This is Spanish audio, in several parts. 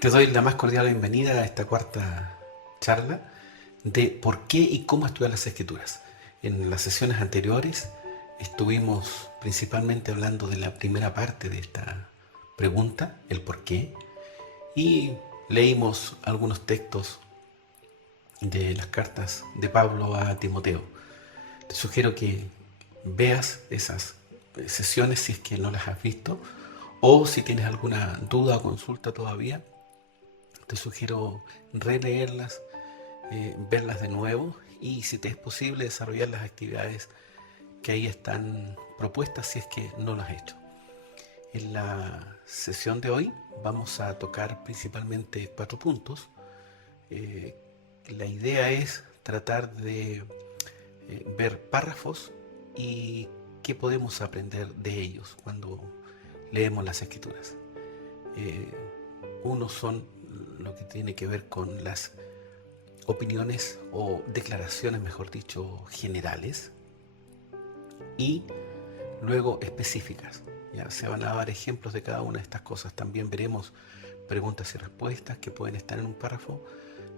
Te doy la más cordial bienvenida a esta cuarta charla de por qué y cómo estudiar las escrituras. En las sesiones anteriores estuvimos principalmente hablando de la primera parte de esta pregunta, el por qué, y leímos algunos textos de las cartas de Pablo a Timoteo. Te sugiero que veas esas sesiones si es que no las has visto, o si tienes alguna duda o consulta todavía, te sugiero releerlas, verlas de nuevo y, si te es posible, desarrollar las actividades que ahí están propuestas si es que no las has hecho. En la sesión de hoy vamos a tocar principalmente 4 puntos. Eh, la idea es tratar de ver párrafos y qué podemos aprender de ellos cuando leemos las escrituras. Eh, Unos son lo que tiene que ver con las opiniones o declaraciones, mejor dicho, generales, y luego específicas. Ya se van a dar ejemplos de cada una de estas cosas. También veremos preguntas y respuestas que pueden estar en un párrafo,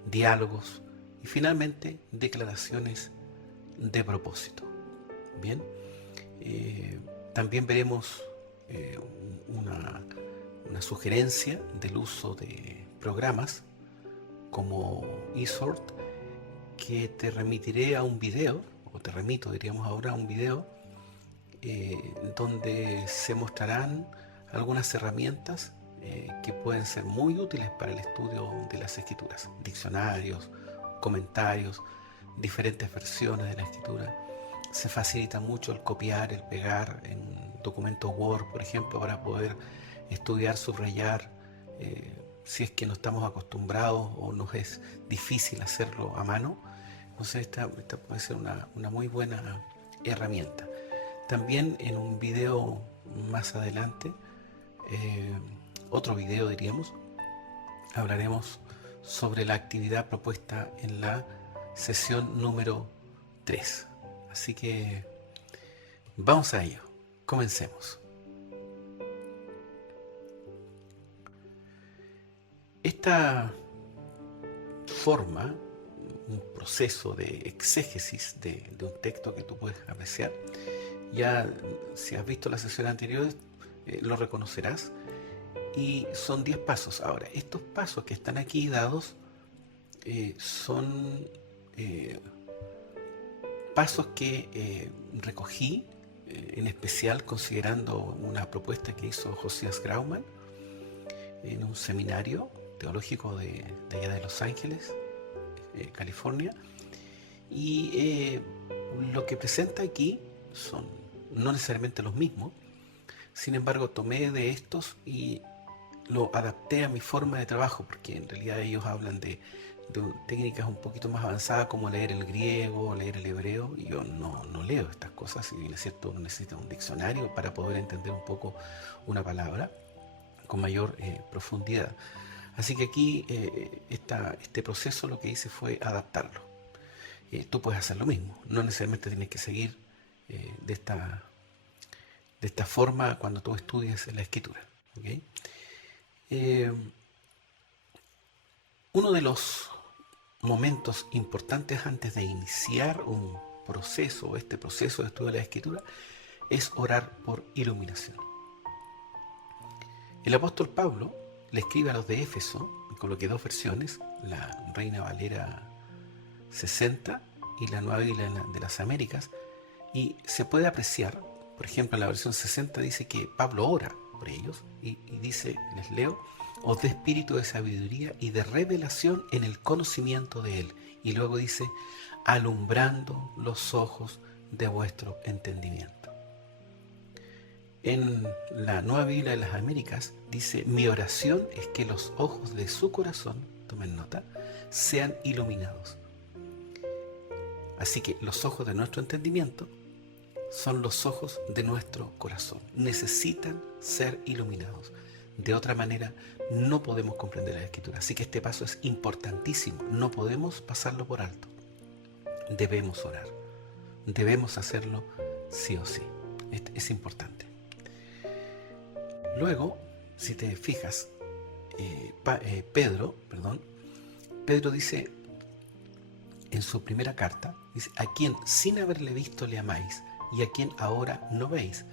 diálogos y finalmente declaraciones de propósito. Bien, también veremos eh, una, una sugerencia del uso de programas como eSword, que te remitiré a un video, o te remito, diríamos ahora, a un video donde se mostrarán algunas herramientas que pueden ser muy útiles para el estudio de las escrituras: diccionarios, comentarios, diferentes versiones de la escritura. Se facilita mucho el copiar, el pegar en documentos Word, por ejemplo, para poder estudiar, subrayar, si es que no estamos acostumbrados o nos es difícil hacerlo a mano. Entonces esta puede ser una muy buena herramienta. También en un video más adelante, eh, otro video diríamos, hablaremos sobre la actividad propuesta en la sesión número 3. Así que vamos a ello, comencemos. Esta forma, un proceso de exégesis de un texto que tú puedes apreciar, ya si has visto las sesiones anteriores lo reconocerás, y son 10 pasos. Ahora, estos pasos que están aquí dados son pasos que recogí en especial considerando una propuesta que hizo Josías Grauman en un seminario teológico de allá de Los Ángeles, California. Y lo que presenta aquí son no necesariamente los mismos. Sin embargo, tomé de estos y lo adapté a mi forma de trabajo, porque en realidad ellos hablan de técnicas un poquito más avanzadas, como leer el griego, leer el hebreo, y yo no leo estas cosas. Si bien es cierto, uno necesita un diccionario para poder entender un poco una palabra con mayor profundidad. Así que aquí este proceso lo que hice fue adaptarlo. Tú puedes hacer lo mismo, no necesariamente tienes que seguir de esta forma cuando tú estudies la escritura. ¿Okay? Eh, Uno de los momentos importantes antes de iniciar un proceso, este proceso de estudio de la escritura, es orar por iluminación. El apóstol Pablo le escribe a los de Éfeso, y coloqué 2 versiones, la Reina Valera 60 y la Nueva Biblia de las Américas, y se puede apreciar, por ejemplo, en la versión 60 dice que Pablo ora por ellos y dice, les leo: os dé espíritu de sabiduría y de revelación en el conocimiento de él. Y luego dice, alumbrando los ojos de vuestro entendimiento. En la Nueva Biblia de las Américas dice, mi oración es que los ojos de su corazón, tomen nota, sean iluminados. Así que los ojos de nuestro entendimiento son los ojos de nuestro corazón. Necesitan ser iluminados. De otra manera, no podemos comprender la escritura. Así que este paso es importantísimo. No podemos pasarlo por alto. Debemos orar. Debemos hacerlo sí o sí. Es importante. Luego, si te fijas, Pedro dice en su primera carta, dice, a quien sin haberle visto le amáis, y a quien ahora no veis,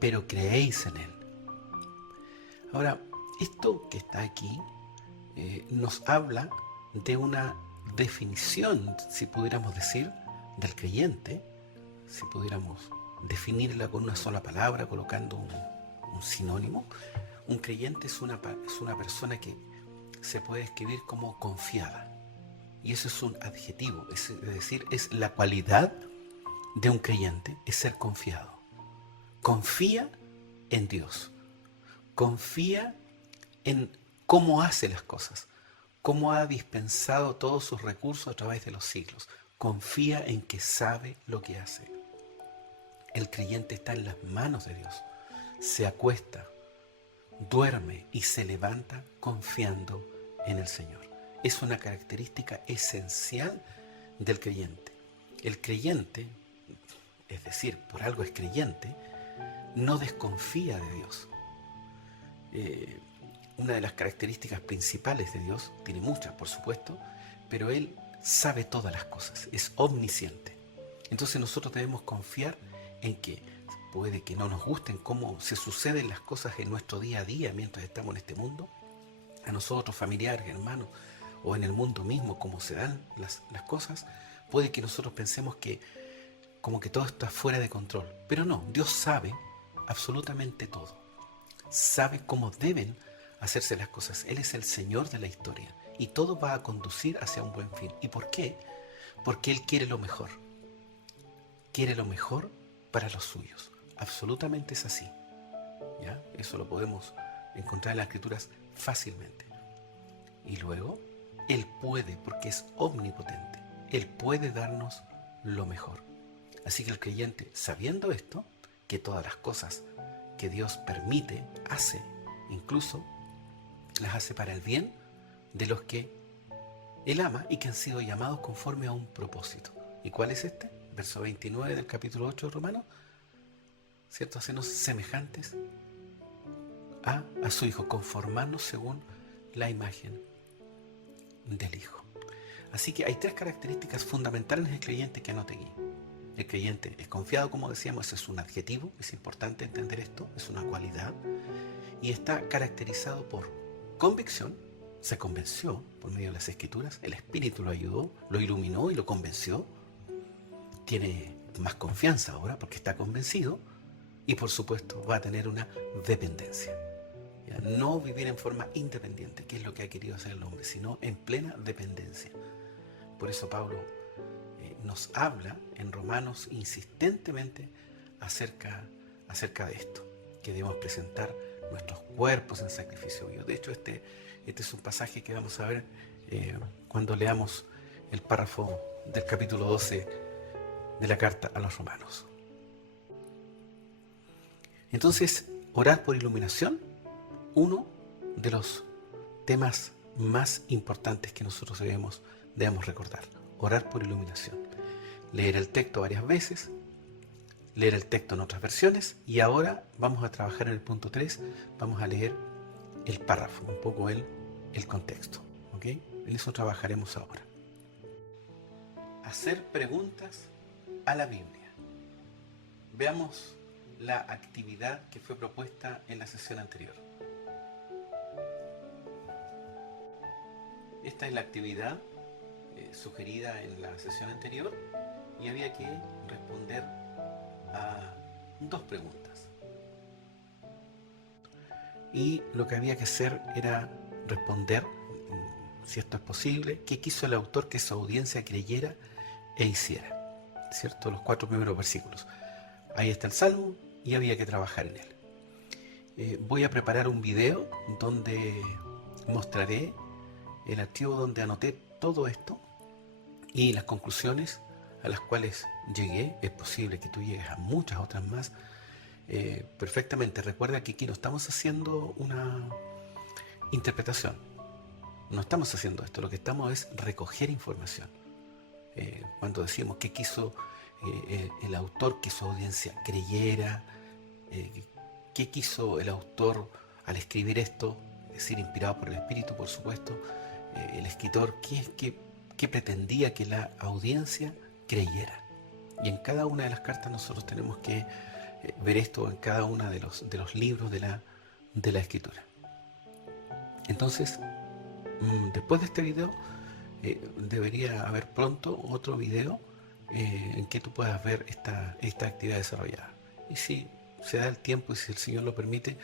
pero creéis en él. Ahora, esto que está aquí nos habla de una definición, si pudiéramos decir, del creyente, si pudiéramos definirla con una sola palabra, colocando un sinónimo. Un creyente es una persona que se puede escribir como confiada. Y eso es un adjetivo, es decir, es la cualidad de un creyente, es ser confiado. Confía en Dios, confía en cómo hace las cosas, cómo ha dispensado todos sus recursos a través de los siglos. Confía en que sabe lo que hace. El creyente está en las manos de Dios. Se acuesta, duerme y se levanta confiando en el Señor. Es una característica esencial del creyente. El creyente, es decir, por algo es creyente, no desconfía de Dios. Una de las características principales de Dios, tiene muchas por supuesto, pero Él sabe todas las cosas, es omnisciente. Entonces nosotros debemos confiar en que puede que no nos gusten cómo se suceden las cosas en nuestro día a día mientras estamos en este mundo, a nosotros, familiares, hermanos, o en el mundo mismo, cómo se dan las cosas. Puede que nosotros pensemos que como que todo está fuera de control, pero no, Dios sabe absolutamente todo, sabe cómo deben hacerse las cosas. Él es el Señor de la historia y todo va a conducir hacia un buen fin. ¿Y por qué? Porque Él quiere lo mejor para los suyos. Absolutamente es así, ¿ya? Eso lo podemos encontrar en las Escrituras fácilmente. Y luego, Él puede, porque es omnipotente, Él puede darnos lo mejor. Así que el creyente, sabiendo esto, que todas las cosas que Dios permite, hace, incluso las hace para el bien de los que Él ama y que han sido llamados conforme a un propósito. ¿Y cuál es este? Verso 29 del capítulo 8 de Romanos, ¿cierto? Hacernos semejantes a su Hijo, conformarnos según la imagen del Hijo. Así que hay tres características fundamentales del creyente que anoté aquí. El creyente es confiado, como decíamos, eso es un adjetivo, es importante entender esto, es una cualidad, y está caracterizado por convicción, se convenció por medio de las Escrituras, el Espíritu lo ayudó, lo iluminó y lo convenció, tiene más confianza ahora porque está convencido, y por supuesto va a tener una dependencia. ¿Ya? No vivir en forma independiente, que es lo que ha querido hacer el hombre, sino en plena dependencia. Por eso Pablo nos habla en Romanos insistentemente acerca de esto, que debemos presentar nuestros cuerpos en sacrificio vivo. De hecho, este es un pasaje que vamos a ver cuando leamos el párrafo del capítulo 12 de la carta a los romanos. Entonces, orar por iluminación, uno de los temas más importantes que nosotros debemos recordar. Orar por iluminación. Leer el texto varias veces, leer el texto en otras versiones, y ahora vamos a trabajar en el punto 3, vamos a leer el párrafo, un poco el contexto. ¿Ok? En eso trabajaremos ahora. Hacer preguntas a la Biblia. Veamos la actividad que fue propuesta en la sesión anterior. Esta es la actividad sugerida en la sesión anterior y había que responder a dos preguntas. Y lo que había que hacer era responder, si esto es posible, qué quiso el autor que su audiencia creyera e hiciera. ¿Cierto? Los 4 primeros versículos. Ahí está el Salmo y había que trabajar en él. Voy a preparar un video donde mostraré el archivo donde anoté todo esto y las conclusiones a las cuales llegué. Es posible que tú llegues a muchas otras más perfectamente. Recuerda que aquí no estamos haciendo una interpretación, no estamos haciendo esto, lo que estamos es recoger información. Cuando decimos que quiso el autor que su audiencia creyera, qué quiso el autor al escribir esto, es decir inspirado por el Espíritu, por supuesto, el escritor, qué pretendía que la audiencia creyera. Y en cada una de las cartas nosotros tenemos que ver esto en cada uno de los libros de la Escritura. Entonces, después de este video, debería haber pronto otro video en que tú puedas ver esta actividad desarrollada. Y si se da el tiempo y si el Señor lo permite,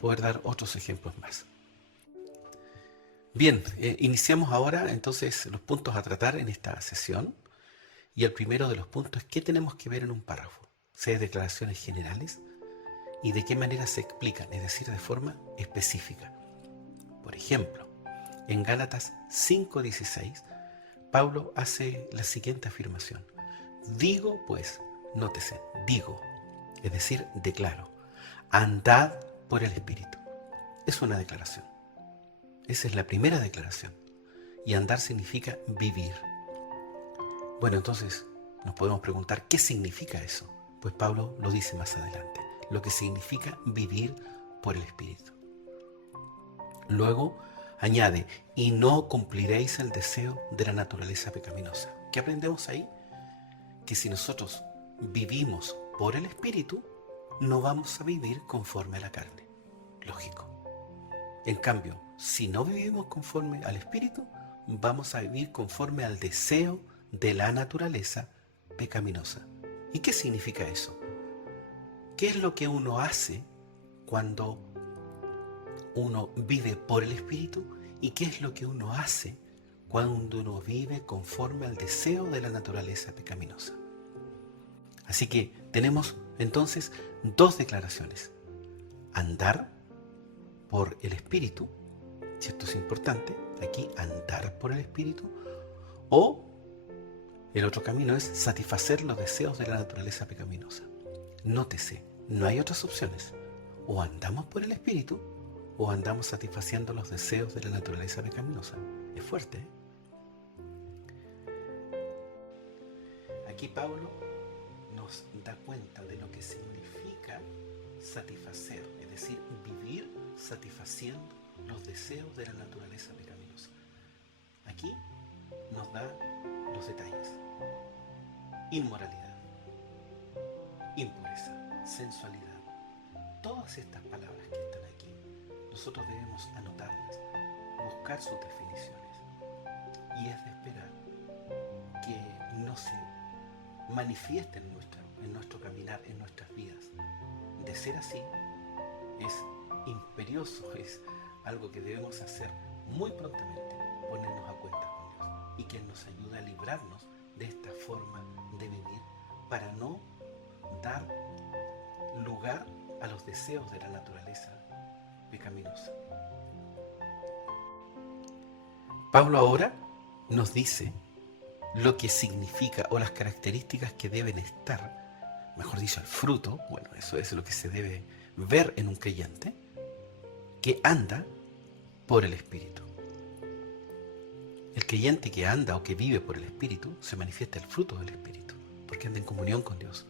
poder dar otros ejemplos más. Bien, iniciamos ahora entonces los puntos a tratar en esta sesión. Y el primero de los puntos es qué tenemos que ver en un párrafo. 6 declaraciones generales y de qué manera se explican, es decir, de forma específica. Por ejemplo, en Gálatas 5:16, Pablo hace la siguiente afirmación. Digo pues, nótese, digo, es decir, declaro, andad por el Espíritu. Es una declaración. Esa es la primera declaración. Y andar significa vivir. Bueno, entonces nos podemos preguntar, ¿qué significa eso? Pues Pablo lo dice más adelante, lo que significa vivir por el Espíritu. Luego añade, y no cumpliréis el deseo de la naturaleza pecaminosa. ¿Qué aprendemos ahí? Que si nosotros vivimos por el Espíritu, no vamos a vivir conforme a la carne. Lógico. En cambio, si no vivimos conforme al Espíritu, vamos a vivir conforme al deseo de la naturaleza pecaminosa. ¿Y qué significa eso? ¿Qué es lo que uno hace cuando uno vive por el Espíritu? ¿Y qué es lo que uno hace cuando uno vive conforme al deseo de la naturaleza pecaminosa? Así que tenemos entonces 2 declaraciones. Andar por el Espíritu, si esto es importante, aquí andar por el Espíritu, o el otro camino es satisfacer los deseos de la naturaleza pecaminosa. Nótese, no hay otras opciones. O andamos por el Espíritu o andamos satisfaciendo los deseos de la naturaleza pecaminosa. Es fuerte, ¿eh? Aquí Pablo nos da cuenta de lo que significa satisfacer, es decir, vivir satisfaciendo los deseos de la naturaleza pecaminosa. Aquí nos da los detalles. Inmoralidad, impureza, sensualidad. Todas estas palabras que están aquí, nosotros debemos anotarlas, buscar sus definiciones. Y es de esperar que no se manifiesten en nuestro caminar, en nuestras vidas. De ser así, es imperioso, es algo que debemos hacer muy prontamente, ponernos a cuenta con Dios y que nos ayude a librarnos de esta forma de vivir para no dar lugar a los deseos de la naturaleza pecaminosa. Pablo ahora nos dice lo que significa o las características que deben estar, mejor dicho, el fruto, bueno, eso es lo que se debe ver en un creyente que anda por el Espíritu. El creyente que anda o que vive por el Espíritu se manifiesta el fruto del Espíritu, porque anda en comunión con Dios.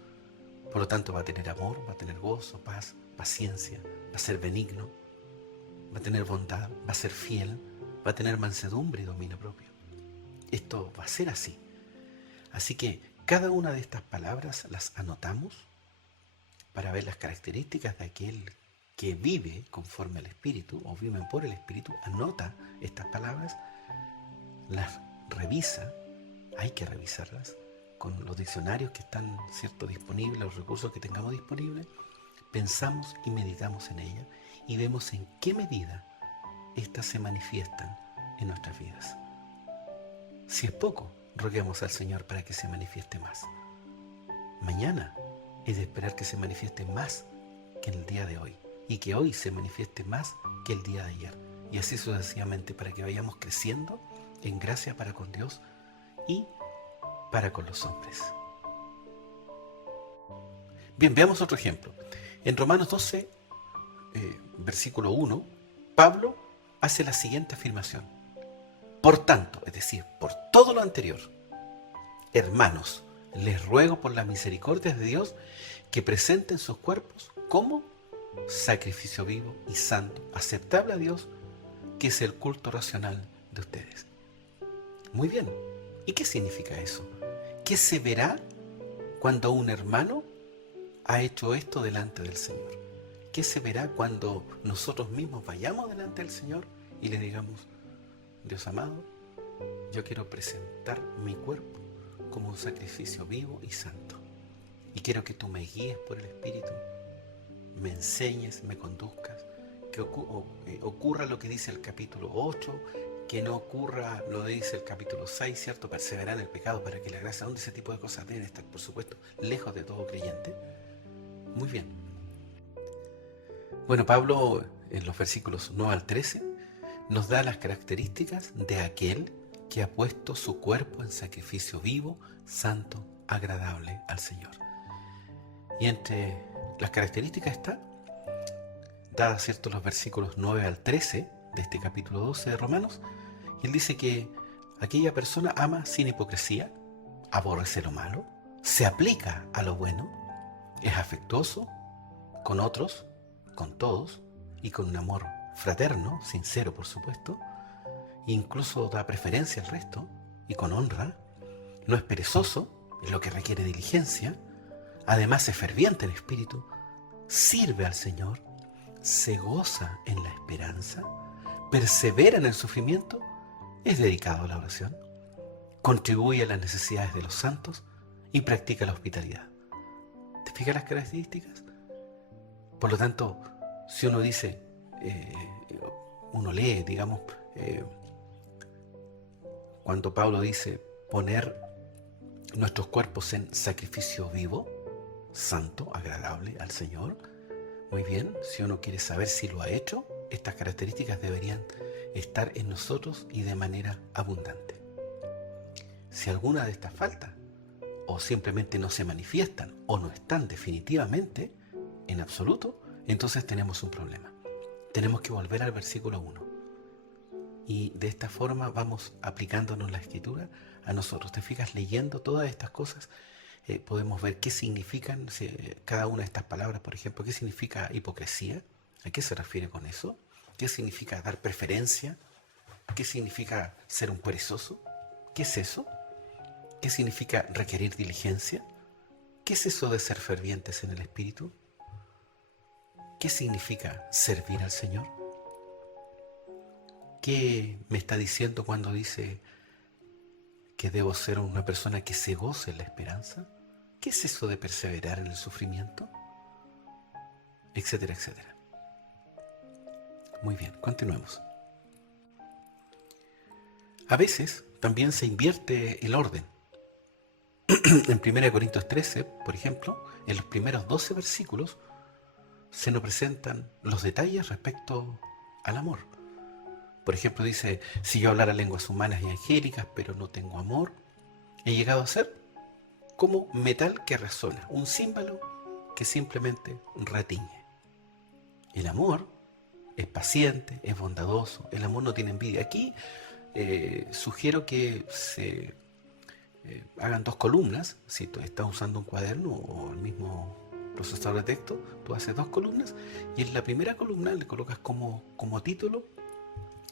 Por lo tanto va a tener amor, va a tener gozo, paz, paciencia, va a ser benigno, va a tener bondad, va a ser fiel, va a tener mansedumbre y dominio propio. Esto va a ser así. Así que cada una de estas palabras las anotamos para ver las características de aquel que vive conforme al Espíritu o viven por el Espíritu. Anota estas palabras, las revisa, hay que revisarlas con los diccionarios que están, ¿cierto?, disponibles, los recursos que tengamos disponibles. Pensamos y meditamos en ellas y vemos en qué medida éstas se manifiestan en nuestras vidas. Si es poco, roguemos al Señor para que se manifieste más. Mañana es de esperar que se manifieste más que en el día de hoy y que hoy se manifieste más que el día de ayer. Y así sucesivamente para que vayamos creciendo en gracia para con Dios y para con los hombres. Bien, veamos otro ejemplo. En Romanos 12, versículo 1, Pablo hace la siguiente afirmación. Por tanto, es decir, por todo lo anterior, hermanos, les ruego por las misericordias de Dios que presenten sus cuerpos como sacrificio vivo y santo, aceptable a Dios, que es el culto racional de ustedes. Muy bien. ¿Y qué significa eso? ¿Qué se verá cuando un hermano ha hecho esto delante del Señor? ¿Qué se verá cuando nosotros mismos vayamos delante del Señor y le digamos: Dios amado, yo quiero presentar mi cuerpo como un sacrificio vivo y santo, y quiero que tú me guíes por el Espíritu, me enseñes, me conduzcas, que ocurra lo que dice el capítulo 8, que no ocurra lo que dice el capítulo 6, ¿cierto? Perseverar en el pecado para que la gracia, donde ese tipo de cosas deben estar, por supuesto, lejos de todo creyente. Muy bien. Bueno, Pablo en los versículos 9 al 13 nos da las características de aquel que ha puesto su cuerpo en sacrificio vivo, santo, agradable al Señor. Y entre las características está, dadas, ¿cierto?, los versículos 9 al 13 de este capítulo 12 de Romanos, y él dice que aquella persona ama sin hipocresía, aborrece lo malo, se aplica a lo bueno, es afectuoso con otros, con todos, y con un amor fraterno, sincero por supuesto, incluso da preferencia al resto, y con honra, no es perezoso, en lo que requiere diligencia, además es ferviente en espíritu, sirve al Señor, se goza en la esperanza, persevera en el sufrimiento, es dedicado a la oración, contribuye a las necesidades de los santos y practica la hospitalidad. ¿Te fijas las características? Por lo tanto, si uno dice, uno lee, digamos, cuando Pablo dice poner nuestros cuerpos en sacrificio vivo, santo, agradable al Señor, muy bien, si uno quiere saber si lo ha hecho, estas características deberían estar en nosotros y de manera abundante. Si alguna de estas falta, o simplemente no se manifiestan, o no están definitivamente, en absoluto, entonces tenemos un problema. Tenemos que volver al versículo 1. Y de esta forma vamos aplicándonos la Escritura a nosotros. Te fijas, leyendo todas estas cosas, podemos ver qué significan cada una de estas palabras. Por ejemplo, ¿qué significa hipocresía? ¿A qué se refiere con eso? ¿Qué significa dar preferencia? ¿Qué significa ser un perezoso? ¿Qué es eso? ¿Qué significa requerir diligencia? ¿Qué es eso de ser fervientes en el Espíritu? ¿Qué significa servir al Señor? ¿Qué me está diciendo cuando dice que debo ser una persona que se goce en la esperanza? ¿Qué es eso de perseverar en el sufrimiento? Etcétera, etcétera. Muy bien, continuemos. A veces también se invierte el orden. En 1 Corintios 13, por ejemplo, en los primeros 12 versículos se nos presentan los detalles respecto al amor. Por ejemplo, dice: si yo hablara lenguas humanas y angélicas, pero no tengo amor, he llegado a ser como metal que resuena, un címbalo que simplemente retiñe. El amor es paciente, es bondadoso, el amor no tiene envidia. Aquí sugiero que se hagan 2 columnas. Si tú estás usando un cuaderno o el mismo procesador de texto, tú haces 2 columnas y en la primera columna le colocas como título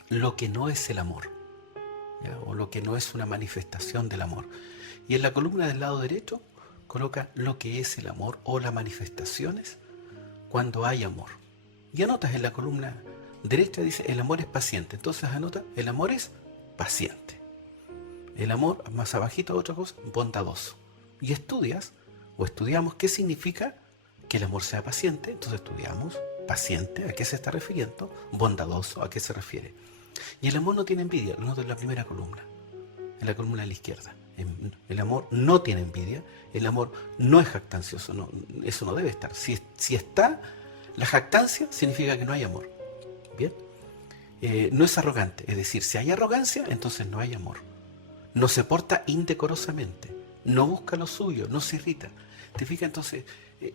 lo que no es el amor, ¿ya? O lo que no es una manifestación del amor. Y en la columna del lado derecho coloca lo que es el amor o las manifestaciones cuando hay amor. Y anotas en la columna derecha, dice: el amor es paciente. Entonces anota: el amor es paciente. El amor, más abajito, otra cosa, bondadoso. Y estudias o estudiamos qué significa que el amor sea paciente. Entonces estudiamos paciente, ¿a qué se está refiriendo? Bondadoso, ¿a qué se refiere? Y el amor no tiene envidia, lo noto en la primera columna, en la columna de la izquierda. El amor no tiene envidia, el amor no es jactancioso, no, eso no debe estar. Si está la jactancia, significa que no hay amor. Bien, no es arrogante, es decir, si hay arrogancia, entonces no hay amor. No se porta indecorosamente, no busca lo suyo, no se irrita. ¿Te fijas? Entonces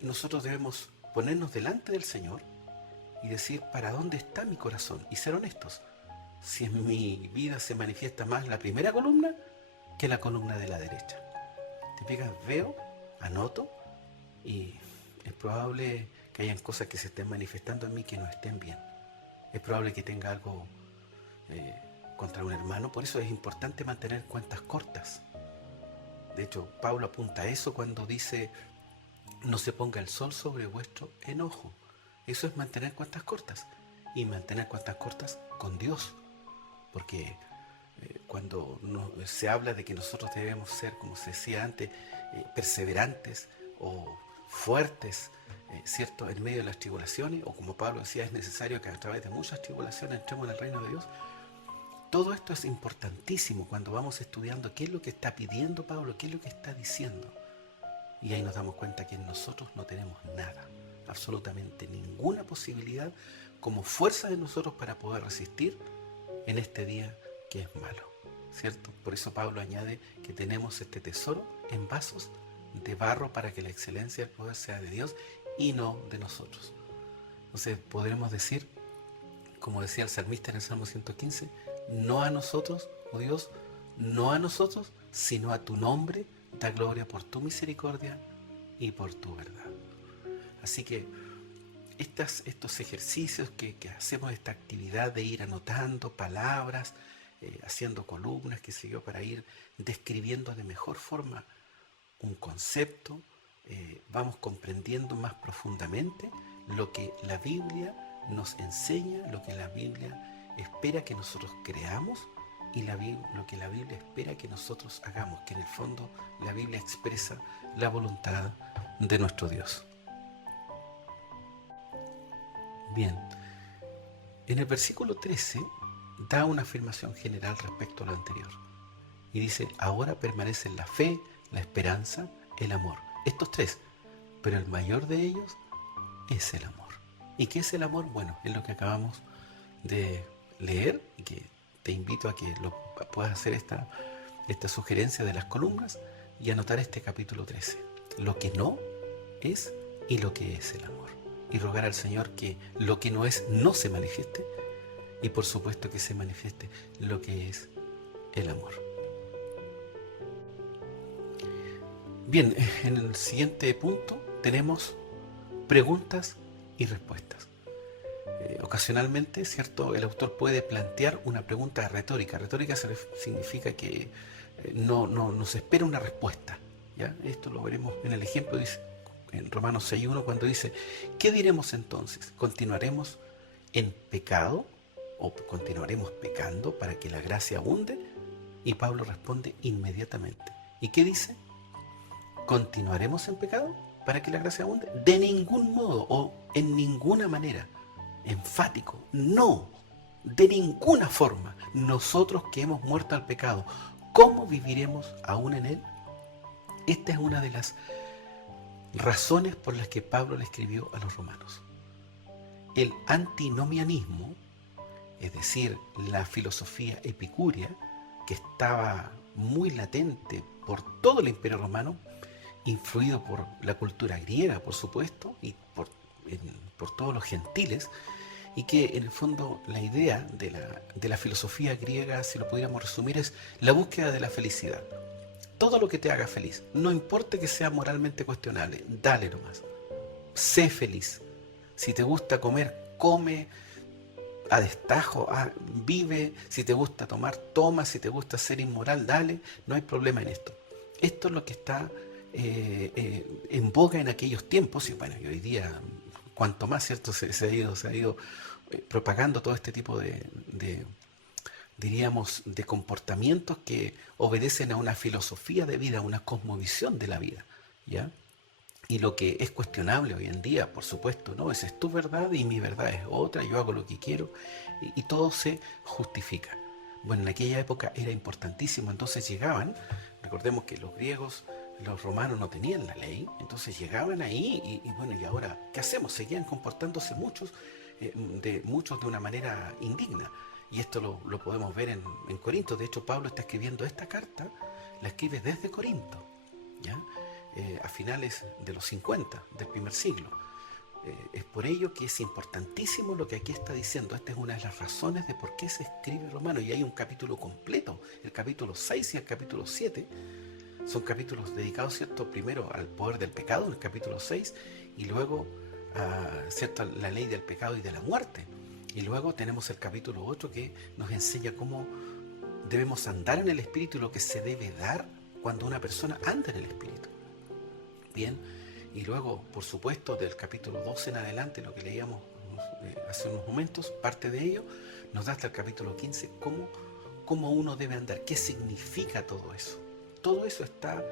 nosotros debemos ponernos delante del Señor y decir: ¿para dónde está mi corazón? Y ser honestos. Si en mi vida se manifiesta más la primera columna que la columna de la derecha. ¿Te fijas? Veo, anoto, y es probable que hayan cosas que se estén manifestando en mí que no estén bien. Es probable que tenga algo contra un hermano. Por eso es importante mantener cuentas cortas. De hecho, Pablo apunta a eso cuando dice: no se ponga el sol sobre vuestro enojo. Eso es mantener cuentas cortas. Y mantener cuentas cortas con Dios. Porque cuando se habla de que nosotros debemos ser, como se decía antes, perseverantes o fuertes, ¿cierto?, en medio de las tribulaciones, o como Pablo decía, es necesario que a través de muchas tribulaciones entremos en el reino de Dios. Todo esto es importantísimo cuando vamos estudiando qué es lo que está pidiendo Pablo, qué es lo que está diciendo. Y ahí nos damos cuenta que nosotros no tenemos nada, absolutamente ninguna posibilidad como fuerza de nosotros para poder resistir en este día que es malo, ¿cierto? Por eso Pablo añade que tenemos este tesoro en vasos de barro para que la excelencia del poder sea de Dios y no de nosotros. Entonces podremos decir, como decía el salmista en el Salmo 115, no a nosotros, oh Dios, no a nosotros, sino a tu nombre da gloria por tu misericordia y por tu verdad. Así que estos ejercicios que hacemos, esta actividad de ir anotando palabras, haciendo columnas, qué sé yo, para ir describiendo de mejor forma un concepto, vamos comprendiendo más profundamente lo que la Biblia nos enseña, lo que la Biblia espera que nosotros creamos y lo que la Biblia espera que nosotros hagamos, que en el fondo la Biblia expresa la voluntad de nuestro Dios. Bien, en el versículo 13 da una afirmación general respecto a lo anterior y dice: ahora permanecen la fe, la esperanza, el amor. Estos tres, pero el mayor de ellos es el amor. ¿Y qué es el amor? Bueno, es lo que acabamos de leer y que te invito a que puedas hacer esta sugerencia de las columnas y anotar este capítulo 13. Lo que no es y lo que es el amor. Y rogar al Señor que lo que no es no se manifieste y por supuesto que se manifieste lo que es el amor. Bien, en el siguiente punto tenemos preguntas y respuestas. Ocasionalmente, ¿cierto?, el autor puede plantear una pregunta retórica. Retórica significa que no se espera una respuesta, ¿ya? Esto lo veremos en el ejemplo, dice en Romanos 6.1, cuando dice: ¿qué diremos entonces? ¿Continuaremos en pecado o continuaremos pecando para que la gracia abunde? Y Pablo responde inmediatamente. ¿Y qué dice? ¿Continuaremos en pecado para que la gracia abunde? De ningún modo o en ninguna manera. Enfático, no, de ninguna forma. Nosotros que hemos muerto al pecado, ¿cómo viviremos aún en él? Esta es una de las razones por las que Pablo le escribió a los romanos. El antinomianismo, es decir, la filosofía epicúrea, que estaba muy latente por todo el Imperio Romano, influido por la cultura griega, por supuesto, y por todos los gentiles, y que en el fondo la idea de la filosofía griega, si lo pudiéramos resumir, es la búsqueda de la felicidad. Todo lo que te haga feliz, no importa que sea moralmente cuestionable, dale nomás. Sé feliz. Si te gusta comer, come a destajo, vive. Si te gusta tomar, toma. Si te gusta ser inmoral, dale. No hay problema en esto. Esto es lo que está en boga en aquellos tiempos, y bueno, y hoy día cuanto más, ¿cierto?, se ha ido propagando todo este tipo diríamos, de comportamientos que obedecen a una filosofía de vida, a una cosmovisión de la vida, ¿ya? Y lo que es cuestionable hoy en día, por supuesto, no, esa es tu verdad y mi verdad es otra, yo hago lo que quiero, y todo se justifica. Bueno, en aquella época era importantísimo, entonces llegaban, recordemos que los griegos, los romanos no tenían la ley, entonces llegaban ahí y bueno, ¿y ahora qué hacemos? Seguían comportándose muchos de una manera indigna. Y esto lo podemos ver en Corinto. De hecho, Pablo está escribiendo esta carta, la escribe desde Corinto, ¿ya? A finales de los 50 del primer siglo. Es por ello que es importantísimo lo que aquí está diciendo. Esta es una de las razones de por qué se escribe Romano. Y hay un capítulo completo, el capítulo 6 y el capítulo 7. Son capítulos dedicados, ¿cierto?, primero al poder del pecado, en el capítulo 6, y luego, ¿cierto?, a la ley del pecado y de la muerte. Y luego tenemos el capítulo 8 que nos enseña cómo debemos andar en el Espíritu y lo que se debe dar cuando una persona anda en el Espíritu. Bien, y luego, por supuesto, del capítulo 12 en adelante, lo que leíamos hace unos momentos, parte de ello, nos da hasta el capítulo 15 cómo uno debe andar, qué significa todo eso. Todo eso está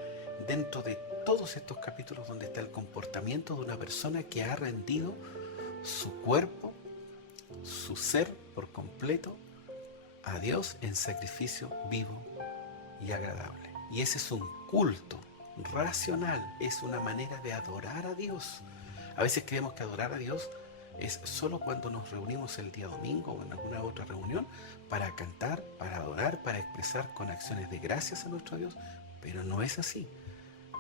dentro de todos estos capítulos donde está el comportamiento de una persona que ha rendido su cuerpo, su ser por completo a Dios en sacrificio vivo y agradable. Y ese es un culto racional, es una manera de adorar a Dios. A veces creemos que adorar a Dios es solo cuando nos reunimos el día domingo o en alguna otra reunión para cantar, para adorar, para expresar con acciones de gracias a nuestro Dios, pero no es así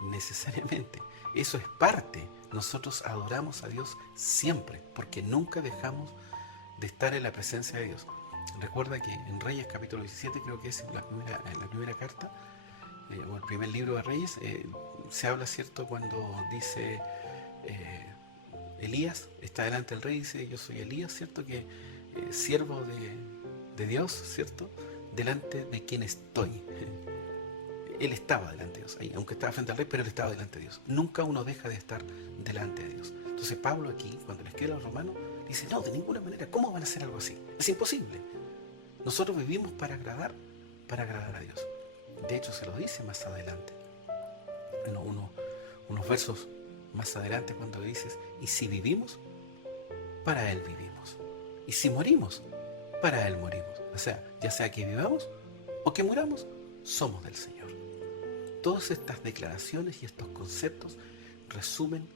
necesariamente. Eso es parte. Nosotros adoramos a Dios siempre, porque nunca dejamos de estar en la presencia de Dios. Recuerda que en Reyes capítulo 17, creo que es en la primera carta, o el primer libro de Reyes, se habla, ¿cierto?, cuando dice Elías está delante del rey y dice: yo soy Elías, ¿cierto?, que siervo de Dios, ¿cierto?, delante de quien estoy. Él estaba delante de Dios, ahí, aunque estaba frente al rey, pero él estaba delante de Dios. Nunca uno deja de estar delante de Dios. Entonces Pablo aquí, cuando le escribe a los romanos, dice: no, de ninguna manera, ¿cómo van a hacer algo así? Es imposible. Nosotros vivimos para agradar a Dios. De hecho, se lo dice más adelante, en unos versos más adelante, cuando dices: y si vivimos, para Él vivimos. Y si morimos, para Él morimos. O sea, ya sea que vivamos o que muramos, somos del Señor. Todas estas declaraciones y estos conceptos resumen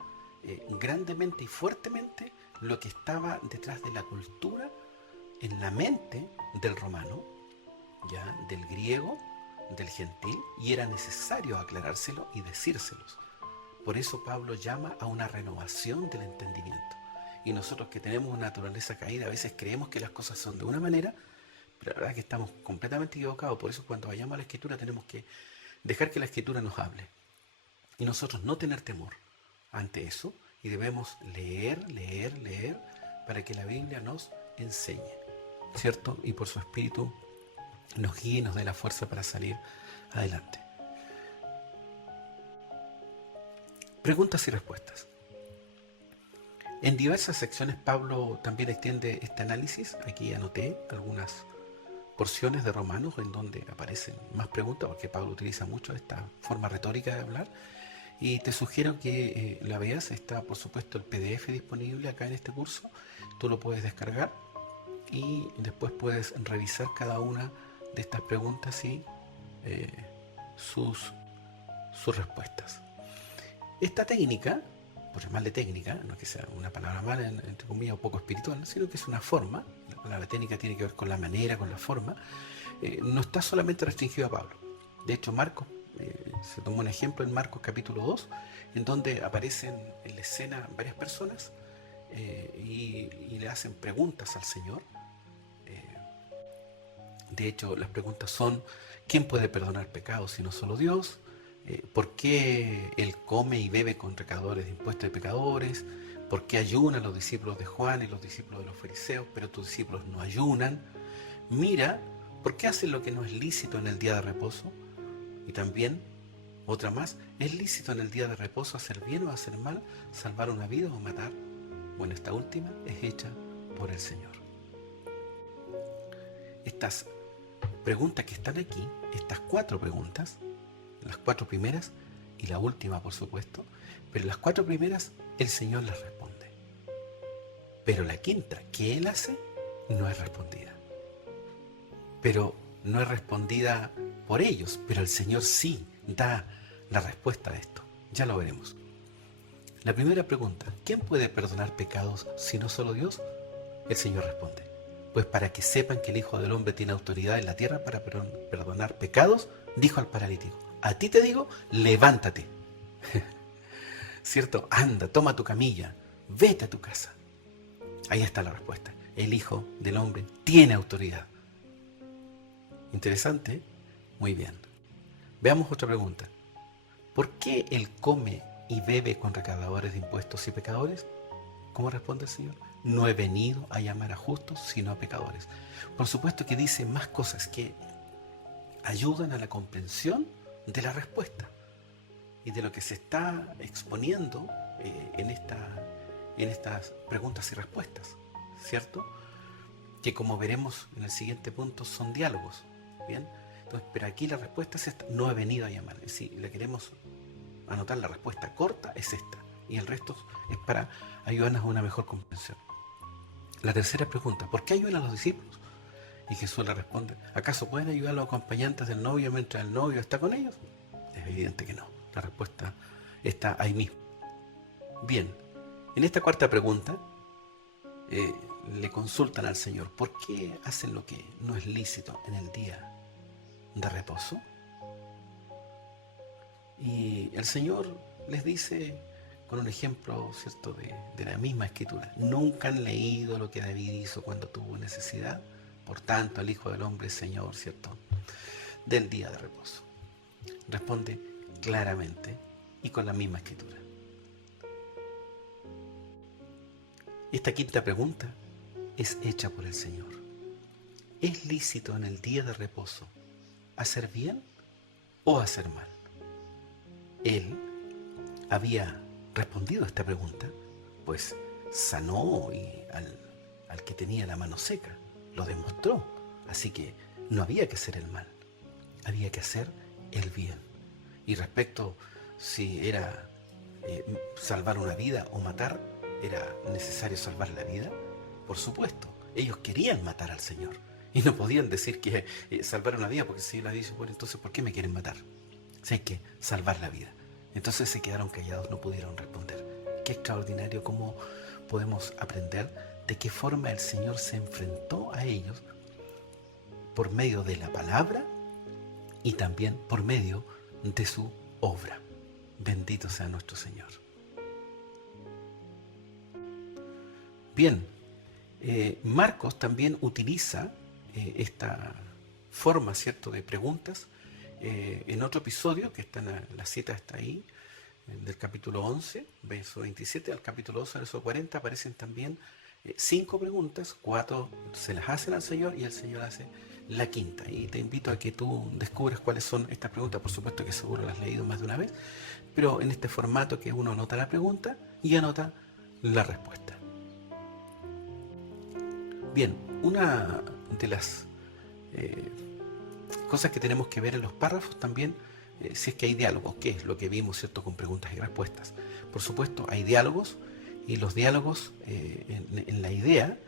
grandemente y fuertemente lo que estaba detrás de la cultura en la mente del romano, ya, del griego, del gentil, y era necesario aclarárselo y decírselos. Por eso Pablo llama a una renovación del entendimiento. Y nosotros, que tenemos una naturaleza caída, a veces creemos que las cosas son de una manera, pero la verdad es que estamos completamente equivocados. Por eso, cuando vayamos a la Escritura, tenemos que dejar que la Escritura nos hable y nosotros no tener temor ante eso, y debemos leer para que la Biblia nos enseñe, ¿cierto? Y por su Espíritu nos guíe y nos dé la fuerza para salir adelante. Preguntas y respuestas. En diversas secciones Pablo también extiende este análisis. Aquí anoté algunas porciones de Romanos en donde aparecen más preguntas, porque Pablo utiliza mucho esta forma retórica de hablar, y te sugiero que la veas. Está, por supuesto, el PDF disponible acá en este curso. Tú lo puedes descargar y después puedes revisar cada una de estas preguntas y sus respuestas. Esta técnica, por llamarle técnica, no es que sea una palabra mala, entre comillas, o poco espiritual, sino que es una forma. La palabra técnica tiene que ver con la manera, con la forma. No está solamente restringido a Pablo. De hecho, Marcos, se tomó un ejemplo en Marcos capítulo 2, en donde aparecen en la escena varias personas y le hacen preguntas al Señor. De hecho, las preguntas son: ¿quién puede perdonar pecados si no solo Dios? ¿Por qué Él come y bebe con recaudadores de impuestos de pecadores? ¿Por qué ayunan los discípulos de Juan y los discípulos de los fariseos, pero tus discípulos no ayunan? Mira, ¿por qué hacen lo que no es lícito en el día de reposo? Y también, otra más: ¿es lícito en el día de reposo hacer bien o hacer mal, salvar una vida o matar? Bueno, esta última es hecha por el Señor. Estas preguntas que están aquí, estas 4 preguntas, las 4 primeras y la última, por supuesto, pero las 4 primeras el Señor las responde. Pero la quinta, que Él hace, no es respondida. Pero no es respondida por ellos, pero el Señor sí da la respuesta a esto. Ya lo veremos. La primera pregunta: ¿quién puede perdonar pecados si no solo Dios? El Señor responde: pues para que sepan que el Hijo del Hombre tiene autoridad en la tierra para perdonar pecados, dijo al paralítico: a ti te digo, levántate. ¿Cierto? Anda, toma tu camilla, vete a tu casa. Ahí está la respuesta. El Hijo del Hombre tiene autoridad. Interesante, ¿eh? Muy bien. Veamos otra pregunta. ¿Por qué Él come y bebe con recaudadores de impuestos y pecadores? ¿Cómo responde el Señor? No he venido a llamar a justos, sino a pecadores. Por supuesto que dice más cosas que ayudan a la comprensión de la respuesta y de lo que se está exponiendo en estas preguntas y respuestas, ¿cierto? Que como veremos en el siguiente punto son diálogos, ¿bien? Entonces, pero aquí la respuesta es esta: no he venido a llamar. Si le queremos anotar la respuesta corta, es esta, y el resto es para ayudarnos a una mejor comprensión. La tercera pregunta: ¿por qué ayudan a los discípulos? Y Jesús le responde: ¿acaso pueden ayudar a los acompañantes del novio mientras el novio está con ellos? Es evidente que no. La respuesta está ahí mismo. Bien, en esta cuarta pregunta le consultan al Señor: ¿por qué hacen lo que no es lícito en el día de reposo? Y el Señor les dice con un ejemplo, ¿cierto?, de la misma escritura: ¿nunca han leído lo que David hizo cuando tuvo necesidad? Por tanto, el Hijo del Hombre es Señor, ¿cierto?, del día de reposo. Responde claramente y con la misma escritura. Esta quinta pregunta es hecha por el Señor: ¿es lícito en el día de reposo hacer bien o hacer mal? Él había respondido a esta pregunta, pues sanó al que tenía la mano seca, lo demostró. Así que no había que hacer el mal, había que hacer el bien. Y respecto si era salvar una vida o matar, ¿era necesario salvar la vida? Por supuesto, ellos querían matar al Señor y no podían decir que salvar una vida, porque si él la dice, bueno, entonces ¿por qué me quieren matar? Si hay que salvar la vida. Entonces se quedaron callados, no pudieron responder. Qué extraordinario cómo podemos aprender de qué forma el Señor se enfrentó a ellos por medio de la palabra y también por medio de su obra. Bendito sea nuestro Señor. Bien, Marcos también utiliza esta forma, ¿cierto?, de preguntas. En otro episodio, que está la cita está ahí, del capítulo 11, verso 27, al capítulo 12, verso 40, aparecen también 5 preguntas, 4 se las hacen al Señor y el Señor hace la quinta. Y te invito a que tú descubras cuáles son estas preguntas. Por supuesto que seguro las has leído más de una vez, pero en este formato que uno anota la pregunta y anota la respuesta. Bien, una de las cosas que tenemos que ver en los párrafos también, si es que hay diálogos, que es lo que vimos, ¿cierto?, con preguntas y respuestas. Por supuesto, hay diálogos, y los diálogos en la idea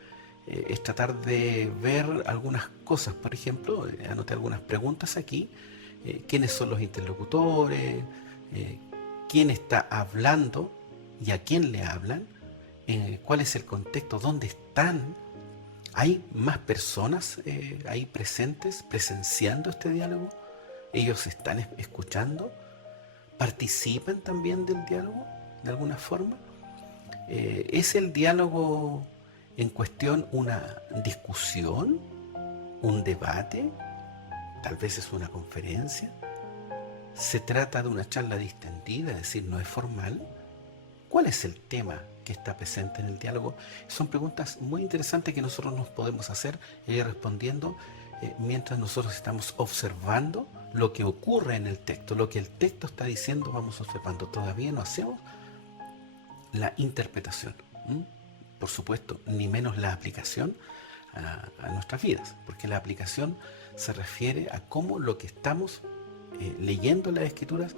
es tratar de ver algunas cosas. Por ejemplo, anoté algunas preguntas aquí: ¿quiénes son los interlocutores? ¿Quién está hablando y a quién le hablan? ¿Cuál es el contexto? ¿Dónde están? ¿Hay más personas ahí presentes, presenciando este diálogo? ¿Ellos están escuchando? ¿Participan también del diálogo de alguna forma? ¿Es el diálogo en cuestión una discusión? ¿Un debate? ¿Tal vez es una conferencia? ¿Se trata de una charla distendida, es decir, no es formal? ¿Cuál es el tema que está presente en el diálogo? Son preguntas muy interesantes que nosotros nos podemos hacer y ir respondiendo mientras nosotros estamos observando lo que ocurre en el texto. Lo que el texto está diciendo, vamos observando. Todavía no hacemos la interpretación, por supuesto, ni menos la aplicación a nuestras vidas, porque la aplicación se refiere a cómo lo que estamos leyendo en las Escrituras,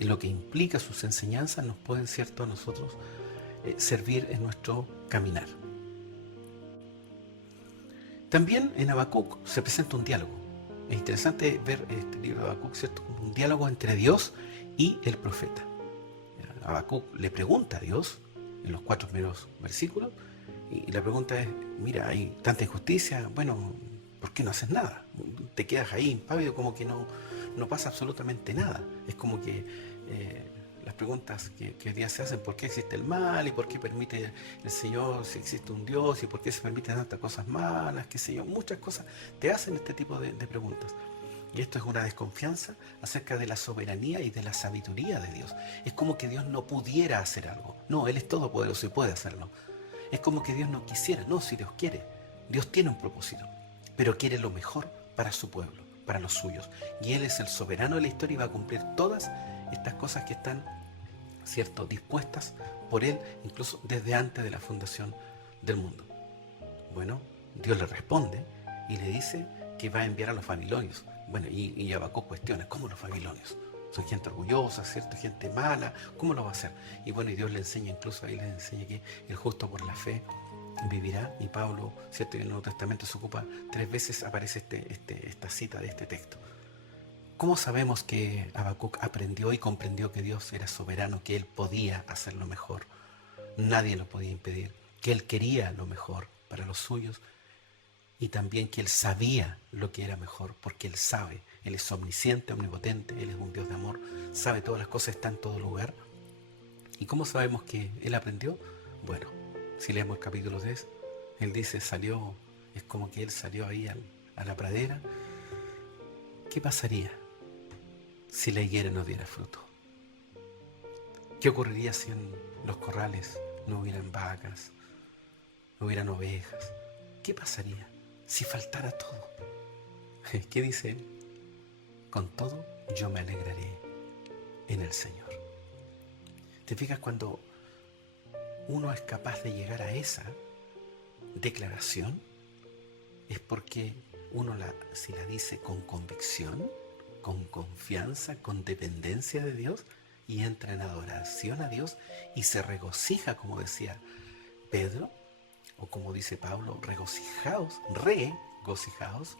lo que implica sus enseñanzas, nos pueden, cierto, a nosotros servir en nuestro caminar. También en Habacuc se presenta un diálogo. Es interesante ver este libro de Habacuc, ¿cierto?, como un diálogo entre Dios y el profeta. Habacuc le pregunta a Dios en los 4 primeros versículos, y la pregunta es: mira, hay tanta injusticia, bueno, ¿por qué no haces nada? Te quedas ahí impávido, como que no pasa absolutamente nada. Es como que las preguntas que hoy día se hacen: ¿por qué existe el mal? ¿Y por qué permite el Señor, si existe un Dios? ¿Y por qué se permiten tantas cosas malas? ¿Qué sé yo? Muchas cosas te hacen este tipo de preguntas. Y esto es una desconfianza acerca de la soberanía y de la sabiduría de Dios. Es como que Dios no pudiera hacer algo. No, Él es todopoderoso y puede hacerlo. Es como que Dios no quisiera. No, si Dios quiere. Dios tiene un propósito, pero quiere lo mejor para su pueblo, para los suyos. Y Él es el soberano de la historia y va a cumplir todas estas cosas que están, ¿cierto?, dispuestas por Él, incluso desde antes de la fundación del mundo. Bueno, Dios le responde y le dice que va a enviar a los babilonios. Bueno, y Habacuc cuestiona, ¿cómo los babilonios? Son gente orgullosa, ¿cierto? Gente mala, ¿cómo lo va a hacer? Y bueno, y Dios le enseña, incluso ahí le enseña que el justo por la fe vivirá. Y Pablo, ¿cierto? En el Nuevo Testamento se ocupa 3 veces, aparece esta cita de este texto. ¿Cómo sabemos que Habacuc aprendió y comprendió que Dios era soberano, que Él podía hacerlo mejor? Nadie lo podía impedir, que Él quería lo mejor para los suyos y también que Él sabía lo que era mejor, porque Él sabe, Él es omnisciente, omnipotente, Él es un Dios de amor, sabe todas las cosas, está en todo lugar. ¿Y cómo sabemos que Él aprendió? Bueno, si leemos el capítulo 10, Él dice, salió, es como que Él salió ahí a la pradera. ¿Qué pasaría si la higuera no diera fruto? ¿Qué ocurriría si en los corrales no hubieran vacas, no hubieran ovejas? ¿Qué pasaría si faltara todo? ¿Qué dice Él? Con todo yo me alegraré en el Señor. ¿Te fijas? Cuando uno es capaz de llegar a esa declaración, es porque uno si la dice con convicción, con confianza, con dependencia de Dios, y entra en adoración a Dios y se regocija, como decía Pedro, o como dice Pablo, regocijaos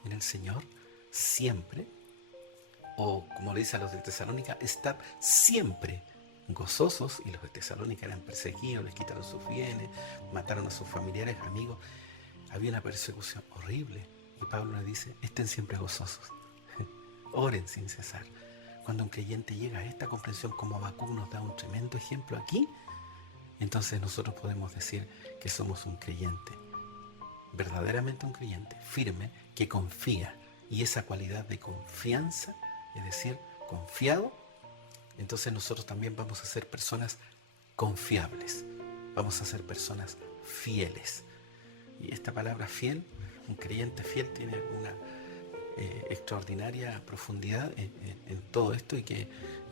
en el Señor siempre, o como le dice a los de Tesalónica, estad siempre gozosos. Y los de Tesalónica eran perseguidos, les quitaron sus bienes, mataron a sus familiares, amigos, había una persecución horrible, y Pablo le dice, estén siempre gozosos, oren sin cesar. Cuando un creyente llega a esta comprensión, como Habacuc nos da un tremendo ejemplo aquí, entonces nosotros podemos decir que somos un creyente, verdaderamente un creyente, firme, que confía. Y esa cualidad de confianza, es decir, confiado, entonces nosotros también vamos a ser personas confiables, vamos a ser personas fieles. Y esta palabra fiel, un creyente fiel tiene una extraordinaria profundidad en todo esto, y que es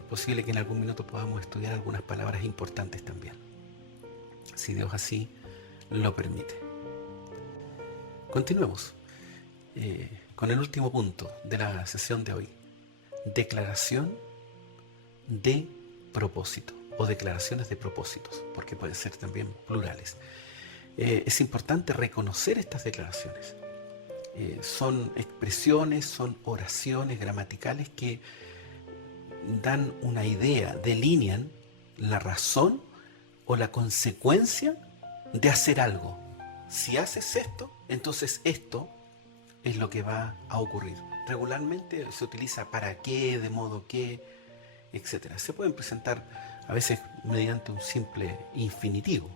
posible que en algún minuto podamos estudiar algunas palabras importantes también, si Dios así lo permite. Continuemos con el último punto de la sesión de hoy: declaración de propósito, o declaraciones de propósitos, porque pueden ser también plurales. Es importante reconocer estas declaraciones. Son expresiones, son oraciones gramaticales que dan una idea, delinean la razón o la consecuencia de hacer algo. Si haces esto, entonces esto es lo que va a ocurrir. Regularmente se utiliza para qué, de modo que, etc. Se pueden presentar a veces mediante un simple infinitivo.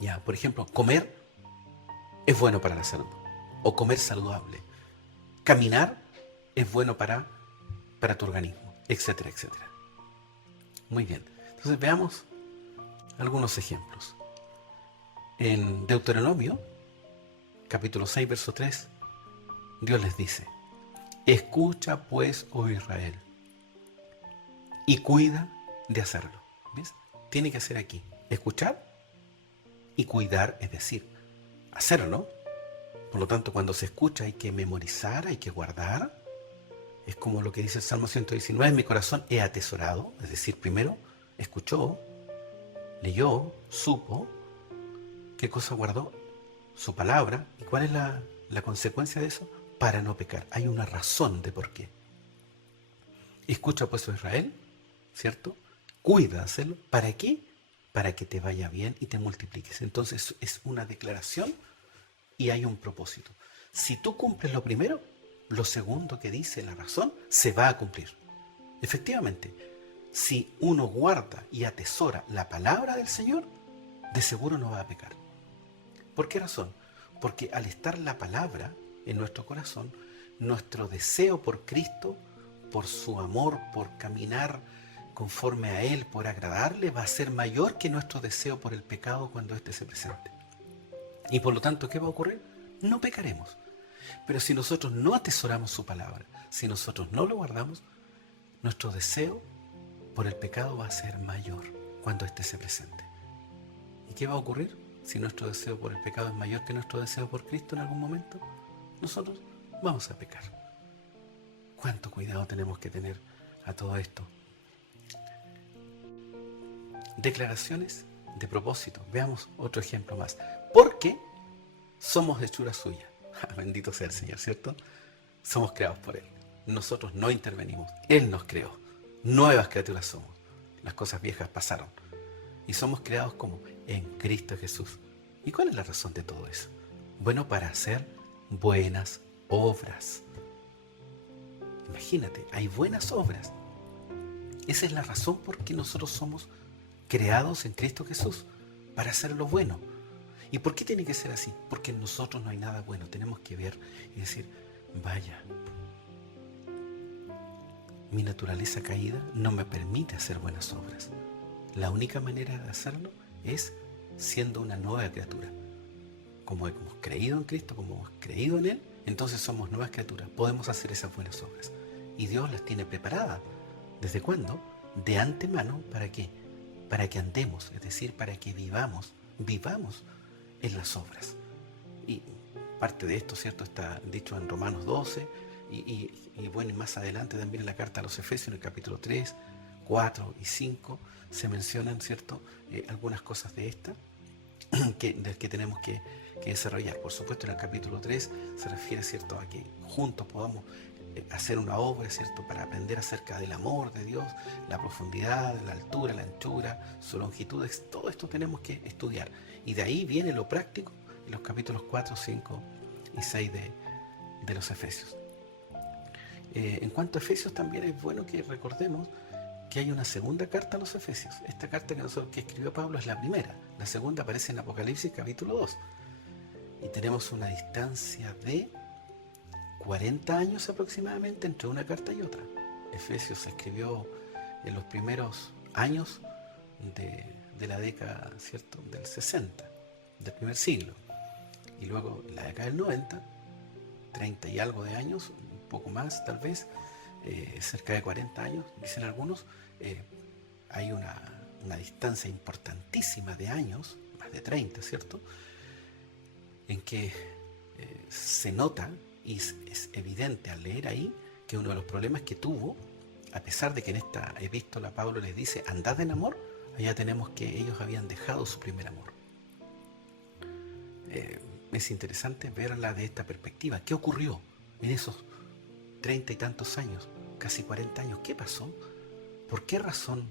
Ya, por ejemplo, comer es bueno para la salud, o comer saludable. Caminar es bueno para tu organismo, etcétera, etcétera. Muy bien. Entonces veamos algunos ejemplos. En Deuteronomio, capítulo 6, verso 3, Dios les dice: escucha pues, oh Israel, y cuida de hacerlo. ¿Ves? Tiene que hacer aquí, escuchar y cuidar, es decir, hacerlo. Por lo tanto, cuando se escucha hay que memorizar, hay que guardar. Es como lo que dice el Salmo 119, en mi corazón he atesorado, es decir, primero escuchó, leyó, supo. ¿Qué cosa guardó? Su palabra. ¿Y cuál es la consecuencia de eso? Para no pecar. Hay una razón de por qué. Escucha pues, oh Israel, ¿cierto? Cuida de hacerlo. ¿Para qué? Para que te vaya bien y te multipliques. Entonces es una declaración y hay un propósito. Si tú cumples lo primero, lo segundo que dice la razón se va a cumplir. Efectivamente, si uno guarda y atesora la palabra del Señor, de seguro no va a pecar. ¿Por qué razón? Porque al estar la palabra en nuestro corazón, nuestro deseo por Cristo, por su amor, por caminar conforme a Él, por agradarle, va a ser mayor que nuestro deseo por el pecado cuando éste se presente. Y por lo tanto, ¿qué va a ocurrir? No pecaremos. Pero si nosotros no atesoramos su palabra, si nosotros no lo guardamos, nuestro deseo por el pecado va a ser mayor cuando éste se presente. ¿Y qué va a ocurrir si nuestro deseo por el pecado es mayor que nuestro deseo por Cristo en algún momento? Nosotros vamos a pecar. ¿Cuánto cuidado tenemos que tener a todo esto? Declaraciones de propósito. Veamos otro ejemplo más. Porque somos hechura suya. Bendito sea el Señor, ¿cierto? Somos creados por Él. Nosotros no intervenimos. Él nos creó. Nuevas criaturas somos. Las cosas viejas pasaron. Y somos creados como en Cristo Jesús. ¿Y cuál es la razón de todo eso? Bueno, para hacer buenas obras. Imagínate, hay buenas obras. Esa es la razón por que nosotros somos creados en Cristo Jesús, para hacer lo bueno. ¿Y por qué tiene que ser así? Porque en nosotros no hay nada bueno. Tenemos que ver y decir, vaya, mi naturaleza caída no me permite hacer buenas obras. La única manera de hacerlo es siendo una nueva criatura. Como hemos creído en Cristo, como hemos creído en Él, entonces somos nuevas criaturas. Podemos hacer esas buenas obras. Y Dios las tiene preparadas. ¿Desde cuándo? De antemano, ¿para qué? Para que andemos, es decir, para que vivamos en las obras. Y parte de esto, ¿cierto?, está dicho en Romanos 12 y bueno, y más adelante también en la carta a los Efesios, en el capítulo 3, 4 y 5, se mencionan, ¿cierto?, algunas cosas de esta que tenemos que desarrollar. Por supuesto, en el capítulo 3 se refiere, ¿cierto?, a que juntos podamos hacer una obra, ¿cierto?, para aprender acerca del amor de Dios, la profundidad, la altura, la anchura, su longitud. Todo esto tenemos que estudiar. Y de ahí viene lo práctico en los capítulos 4, 5 y 6 de los Efesios. En cuanto a Efesios, también es bueno que recordemos que hay una segunda carta a los Efesios. Esta carta que escribió Pablo es la primera. La segunda aparece en Apocalipsis capítulo 2. Y tenemos una distancia de 40 años aproximadamente entre una carta y otra. Efesios se escribió en los primeros años de la década, ¿cierto?, del 60, del primer siglo. Y luego en la década del 90, 30 y algo de años, un poco más tal vez, cerca de 40 años, dicen algunos, hay una distancia importantísima de años, más de 30, ¿cierto?, en que se nota y es evidente al leer ahí que uno de los problemas que tuvo, a pesar de que en esta epístola Pablo les dice andad en amor, allá tenemos que ellos habían dejado su primer amor. Es interesante verla de esta perspectiva. ¿Qué ocurrió en esos 30 y tantos años, casi 40 años? ¿Qué pasó? ¿Por qué razón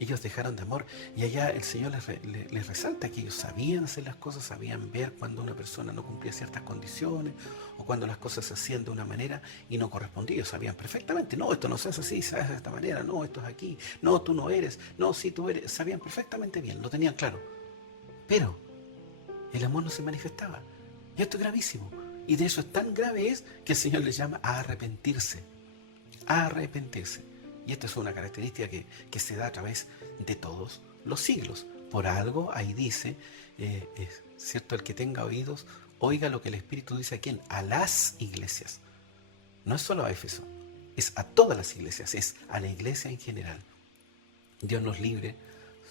ellos dejaron de amor? Y allá el Señor les resalta que ellos sabían hacer las cosas, sabían ver cuando una persona no cumplía ciertas condiciones o cuando las cosas se hacían de una manera y no correspondía. Ellos sabían perfectamente, no, esto no se hace así, se hace de esta manera, no, esto es aquí, no, tú no eres, no, sí, tú eres. Sabían perfectamente bien, lo tenían claro. Pero el amor no se manifestaba. Y esto es gravísimo. Y de eso es tan grave es que el Señor les llama a arrepentirse. A arrepentirse. Y esta es una característica que se da a través de todos los siglos. Por algo ahí dice, es cierto, el que tenga oídos, oiga lo que el Espíritu dice a quién, a las iglesias. No es solo a Éfeso, es a todas las iglesias, es a la iglesia en general. Dios nos libre,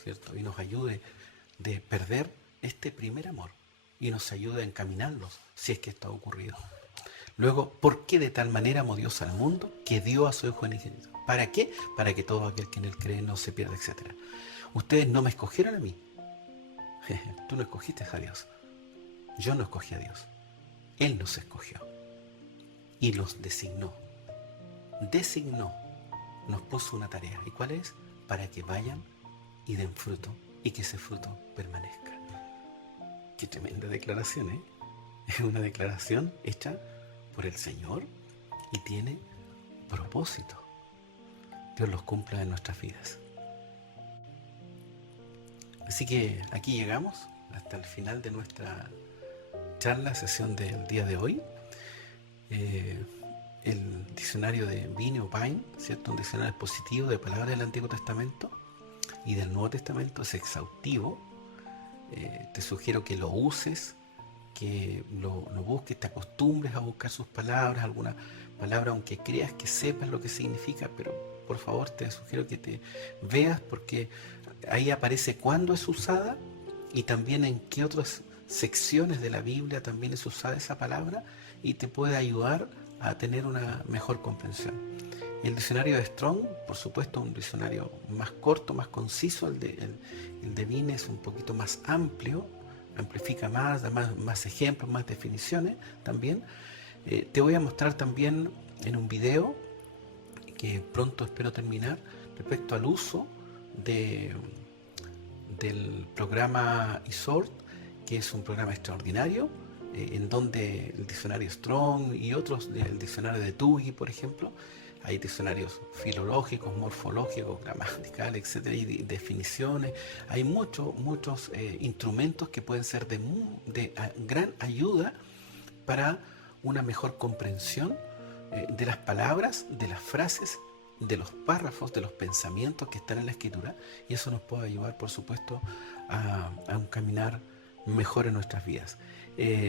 ¿cierto?, y nos ayude de perder este primer amor y nos ayude a encaminarlos si es que esto ha ocurrido. Luego, ¿por qué de tal manera amó Dios al mundo que dio a su Hijo unigénito? ¿Para qué? Para que todo aquel que en él cree no se pierda, etc. Ustedes no me escogieron a mí. Tú no escogiste a Dios. Yo no escogí a Dios. Él nos escogió. Y los designó. Designó. Nos puso una tarea. ¿Y cuál es? Para que vayan y den fruto y que ese fruto permanezca. Qué tremenda declaración, ¿eh? Es una declaración hecha por el Señor y tiene propósito. Dios los cumpla en nuestras vidas. Así que aquí llegamos hasta el final de nuestra charla, sesión del día de hoy. El diccionario de Vine o Pine, ¿cierto?, un diccionario expositivo de palabras del Antiguo Testamento y del Nuevo Testamento, es exhaustivo. Te sugiero que lo uses, que lo busques, te acostumbres a buscar sus palabras, alguna palabra, aunque creas que sepas lo que significa, pero por favor te sugiero que te veas, porque ahí aparece cuándo es usada y también en qué otras secciones de la Biblia también es usada esa palabra, y te puede ayudar a tener una mejor comprensión. El diccionario de Strong, por supuesto, un diccionario más corto, más conciso. El de Vine es un poquito más amplio, amplifica más, da más ejemplos, más definiciones también. Te voy a mostrar también en un video, que pronto espero terminar, respecto al uso del programa eSword, que es un programa extraordinario, en donde el diccionario Strong y otros, el diccionario de Tuggy, por ejemplo, hay diccionarios filológicos, morfológicos, gramaticales, etcétera, y definiciones. Hay muchos instrumentos que pueden ser de gran ayuda para una mejor comprensión de las palabras, de las frases, de los párrafos, de los pensamientos que están en la escritura, y eso nos puede ayudar, por supuesto, a un caminar mejor en nuestras vidas.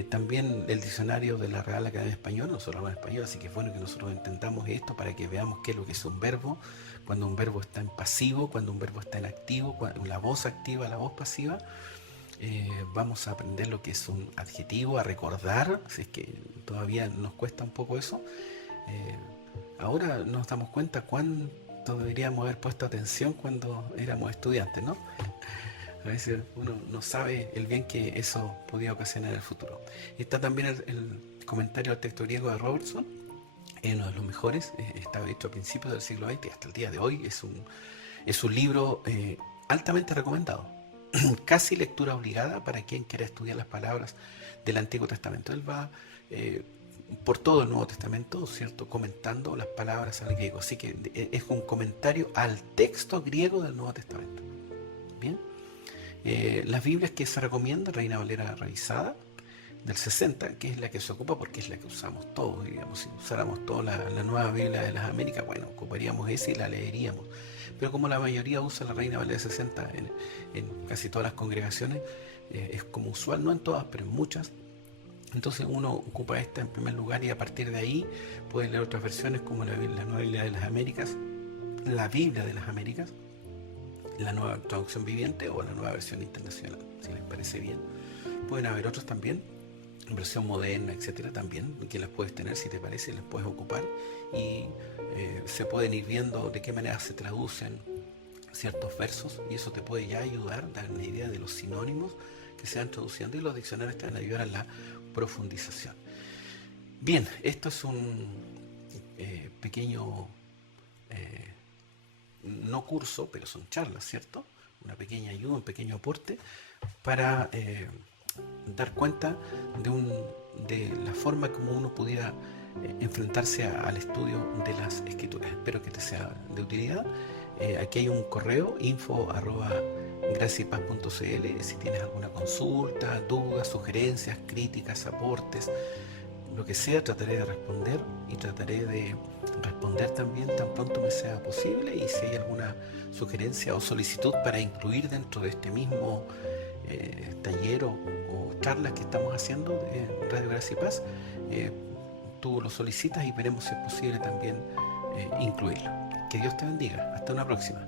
También el diccionario de la Real Academia Española, nosotros hablamos español, así que es bueno que nosotros entendamos esto para que veamos qué es lo que es un verbo, cuando un verbo está en pasivo, cuando un verbo está en activo, la voz activa, la voz pasiva. Vamos a aprender lo que es un adjetivo, a recordar, si es que todavía nos cuesta un poco eso. Ahora nos damos cuenta cuánto deberíamos haber puesto atención cuando éramos estudiantes, ¿no? A veces uno no sabe el bien que eso podía ocasionar en el futuro. Está también el comentario al texto griego de Robertson, uno de los mejores, estaba hecho a principios del siglo XX y hasta el día de hoy es un libro altamente recomendado. Casi lectura obligada para quien quiera estudiar las palabras del Antiguo Testamento. Él va por todo el Nuevo Testamento, ¿cierto?, comentando las palabras al griego. Así que es un comentario al texto griego del Nuevo Testamento. Bien. Las Biblias que se recomienda, Reina Valera revisada, del 60, que es la que se ocupa porque es la que usamos todos, digamos. Si usáramos toda la nueva Biblia de las Américas, bueno, ocuparíamos esa y la leeríamos. Pero como la mayoría usa la Reina Valera 60 en casi todas las congregaciones, es como usual, no en todas, pero en muchas. Entonces uno ocupa esta en primer lugar, y a partir de ahí puede leer otras versiones como la Nueva Biblia de las Américas, la Biblia de las Américas, la nueva traducción viviente o la nueva versión internacional, si les parece bien. Pueden haber otros también, versión moderna, etcétera, también, que las puedes tener si te parece, las puedes ocupar, y se pueden ir viendo de qué manera se traducen ciertos versos, y eso te puede ya ayudar, dar una idea de los sinónimos que se van traduciendo, y los diccionarios te van a ayudar a la profundización. Bien, esto es un pequeño no curso, pero son charlas, ¿cierto? Una pequeña ayuda, un pequeño aporte para dar cuenta de la forma como uno pudiera enfrentarse al estudio de las escrituras. Espero que te sea de utilidad. Aquí hay un correo, info@graciapaz.cl, si tienes alguna consulta, dudas, sugerencias, críticas, aportes, lo que sea, trataré de responder, y trataré de responder también tan pronto me sea posible. Y si hay alguna sugerencia o solicitud para incluir dentro de este mismo taller o charlas que estamos haciendo en Radio Gracia y Paz, tú lo solicitas y veremos si es posible también incluirlo. Que Dios te bendiga. Hasta una próxima.